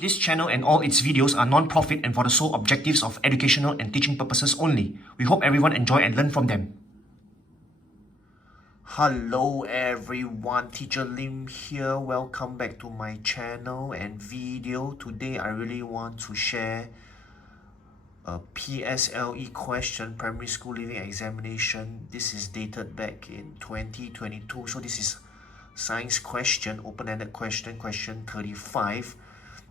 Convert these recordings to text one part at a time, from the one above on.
This channel and all its videos are non-profit and for the sole objectives of educational and teaching purposes only. We hope everyone enjoy and learn from them. Hello everyone, Teacher Lim here. Welcome back to my channel and video. Today I really want to share a PSLE question, Primary School Leaving Examination. This is dated back in 2022. So this is science question, open-ended question, question 35.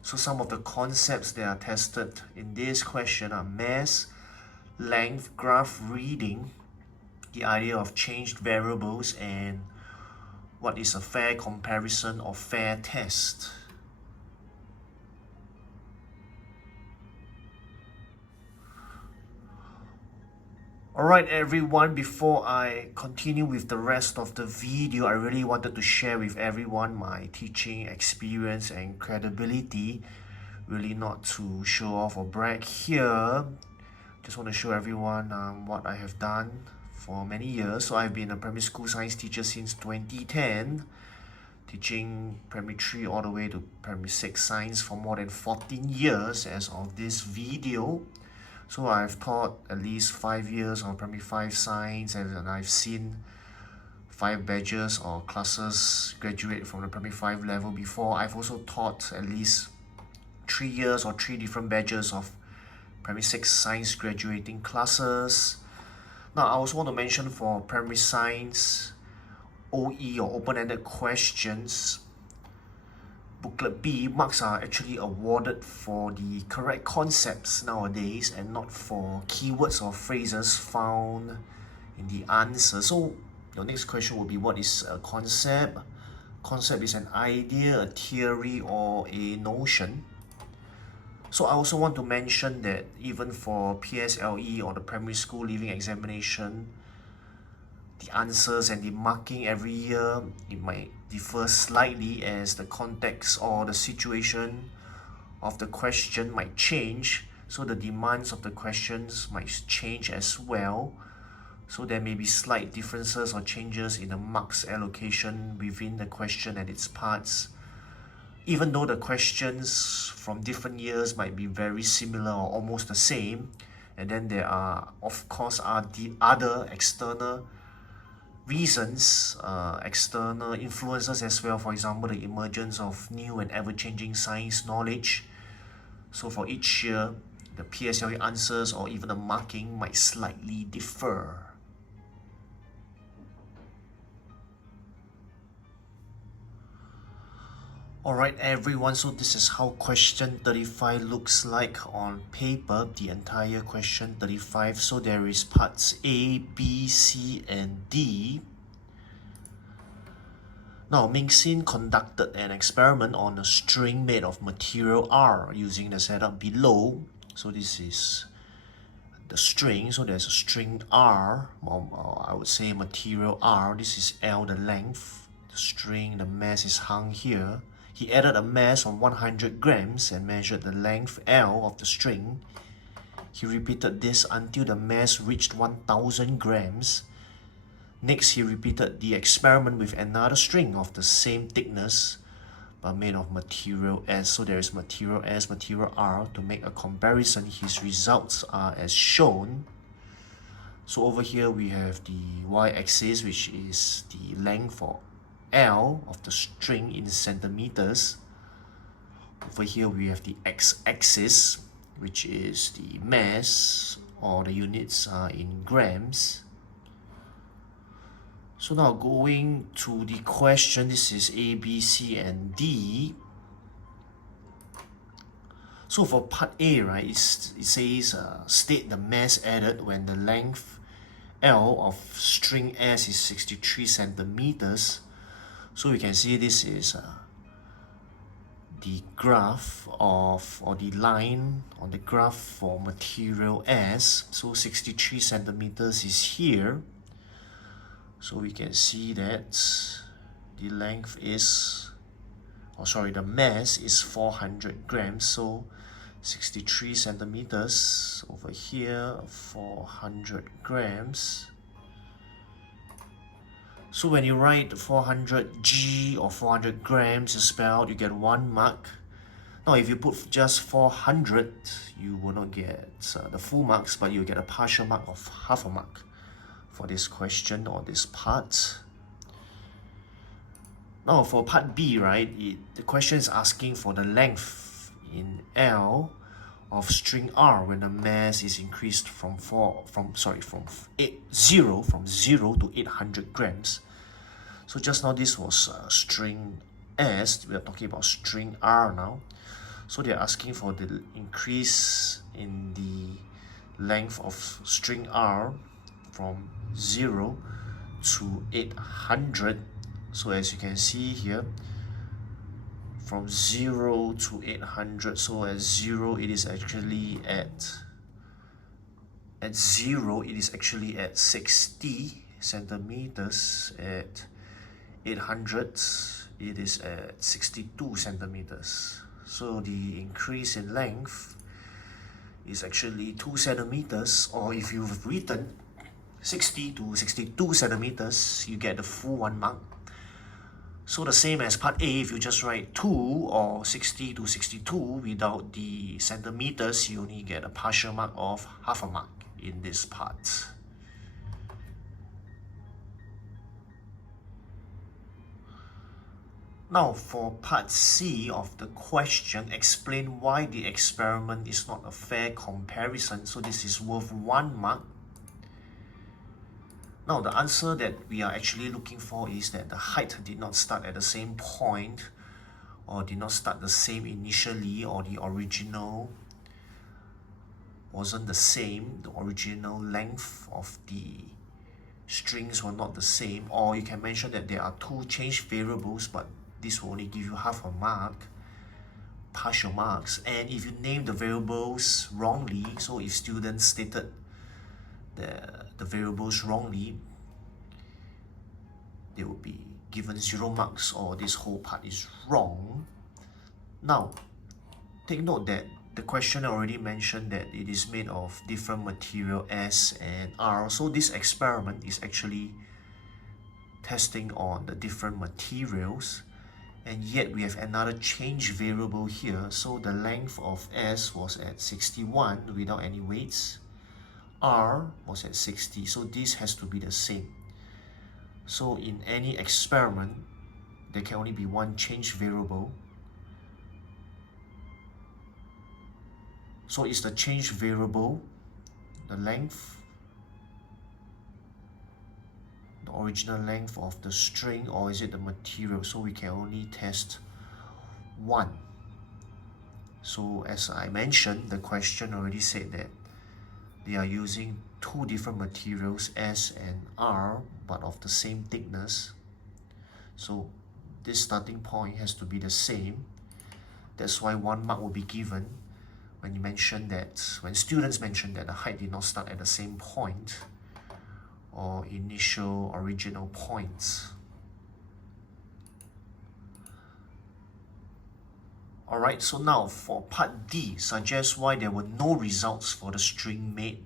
So some of the concepts that are tested in this question are mass, length, graph reading, the idea of changed variables, and what is a fair comparison or fair test. Alright everyone, before I continue with the rest of the video, I really wanted to share with everyone my teaching experience and credibility. Really not to show off or brag here. Just want to show everyone what I have done for many years. So I've been a primary school science teacher since 2010, teaching primary 3 all the way to primary 6 science for more than 14 years as of this video. So I've taught at least 5 years on primary 5 science, and I've seen 5 batches or classes graduate from the primary 5 level before. I've also taught at least 3 years or 3 different batches of primary 6 science graduating classes. Now I also want to mention for primary science OE or open-ended questions, Booklet B, marks are actually awarded for the correct concepts nowadays and not for keywords or phrases found in the answer. So your next question will be, what is a concept? Concept is an idea, a theory, or a notion. So I also want to mention that even for PSLE or the primary school leaving examination, the answers and the marking every year, it might differ slightly as the context or the situation of the question might change. So the demands of the questions might change as well. So there may be slight differences or changes in the marks allocation within the question and its parts. Even though the questions from different years might be very similar or almost the same, and then there are, of course, the other external reasons, external influences as well. For example, the emergence of new and ever-changing science knowledge. So for each year, the PSLE answers or even the marking might slightly differ. Alright everyone, so this is how question 35 looks like on paper, the entire question 35. So there is parts A, B, C, and D. Now, Ming-Sin conducted an experiment on a string made of material R using the setup below. So this is the string, so there's a string R, or I would say material R. This is L, the length. The string, the mass is hung here. He added a mass of 100 grams and measured the length L of the string. He repeated this until the mass reached 1000 grams. Next, he repeated the experiment with another string of the same thickness but made of material S. So there is material S, material R. To make a comparison, his results are as shown. So over here we have the y-axis, which is the length for L of the string in centimeters. Over here we have the x-axis, which is the mass, or the units are in grams. So now going to the question, this is A, B, C, and D. So for part A, right, it says state the mass added when the length L of string S is 63 centimeters. So we can see this is the graph of, or the line on the graph for material S. So 63 centimeters is here. So we can see that the length is, the mass is 400 grams. So 63 centimeters over here, 400 grams. So when you write 400 G or 400 grams spelled, you get 1 mark. Now, if you put just 400, you will not get the full marks, but you get a partial mark of half a mark for this question or this part. Now, for part B, right, the question is asking for the length in L of string R when the mass is increased from 0 to 800 grams. So just now this was string S, we are talking about string R now. So they're asking for the increase in the length of string R from 0 to 800. So as you can see here, from 0 to 800, so at 0 it is actually at 0 it is actually at 60 centimeters. At 800 it is at 62 centimeters. So the increase in length is actually 2 centimeters, or if you've written 60 to 62 centimeters, you get the full 1 mark. So the same as part A, if you just write 2 or 60 to 62 without the centimeters, you only get a partial mark of half a mark in this part. Now for part C of the question, explain why the experiment is not a fair comparison. So this is worth 1 mark. Now the answer that we are actually looking for is that the height did not start at the same point, or did not start the same initially, or the original wasn't the same, the original length of the strings were not the same, or you can mention that there are 2 change variables, but this will only give you half a mark, partial marks. And if you name the variables wrongly, so if students stated the variables wrongly, they will be given 0 marks, or this whole part is wrong. Now, take note that the question already mentioned that it is made of different material S and R. So this experiment is actually testing on the different materials, and yet we have another change variable here. So the length of S was at 61 without any weights. R was at 60, so this has to be the same. So in any experiment, there can only be 1 change variable. So is the change variable the length, the original length of the string, or is it the material? So we can only test 1. So as I mentioned, the question already said that they are using 2 different materials, S and R, but of the same thickness. So this starting point has to be the same. That's why 1 mark will be given when students mention that the height did not start at the same point or initial original points. Alright, so now for part D, suggest why there were no results for the string made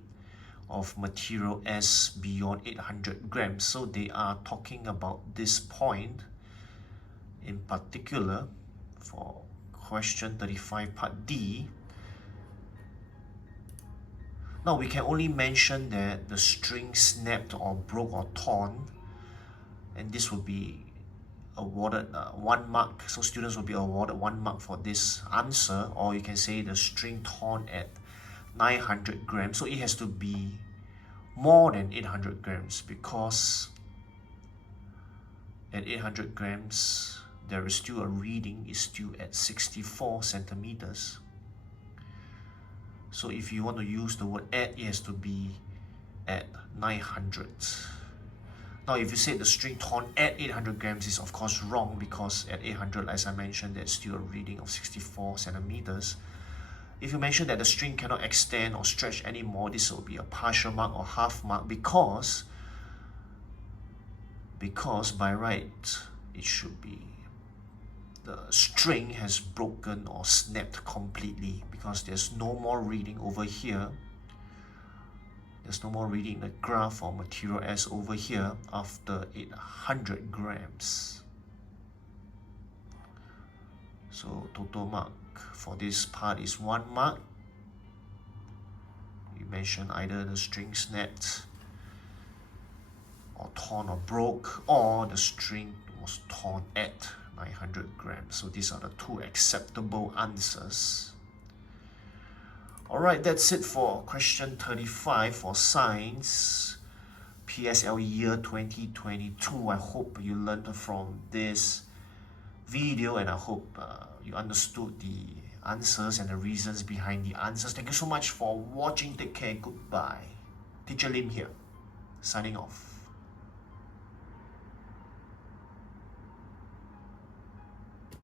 of material S beyond 800 grams. So they are talking about this point in particular for question 35 part D. Now we can only mention that the string snapped or broke or torn, and this will be awarded 1 mark. So students will be awarded 1 mark for this answer. Or you can say the string torn at 900 grams. So it has to be more than 800 grams, because at 800 grams there is still a reading, is still at 64 centimeters. So if you want to use the word at, it has to be at 900. Now if you say the string torn at 800 grams is of course wrong, because at 800, as I mentioned, there's still a reading of 64 centimeters. If you mention that the string cannot extend or stretch anymore, this will be a partial mark or half mark, because by right it should be the string has broken or snapped completely, because there's no more reading over here. There's no more reading in the graph or material S over here after 800 grams. So total mark for this part is 1 mark. You mention either the string snapped or torn or broke, or the string was torn at 900 grams. So these are the 2 acceptable answers. Alright, that's it for question 35 for science, PSLE year 2022. I hope you learned from this video, and I hope you understood the answers and the reasons behind the answers. Thank you so much for watching. Take care. Goodbye. Teacher Lim here, signing off.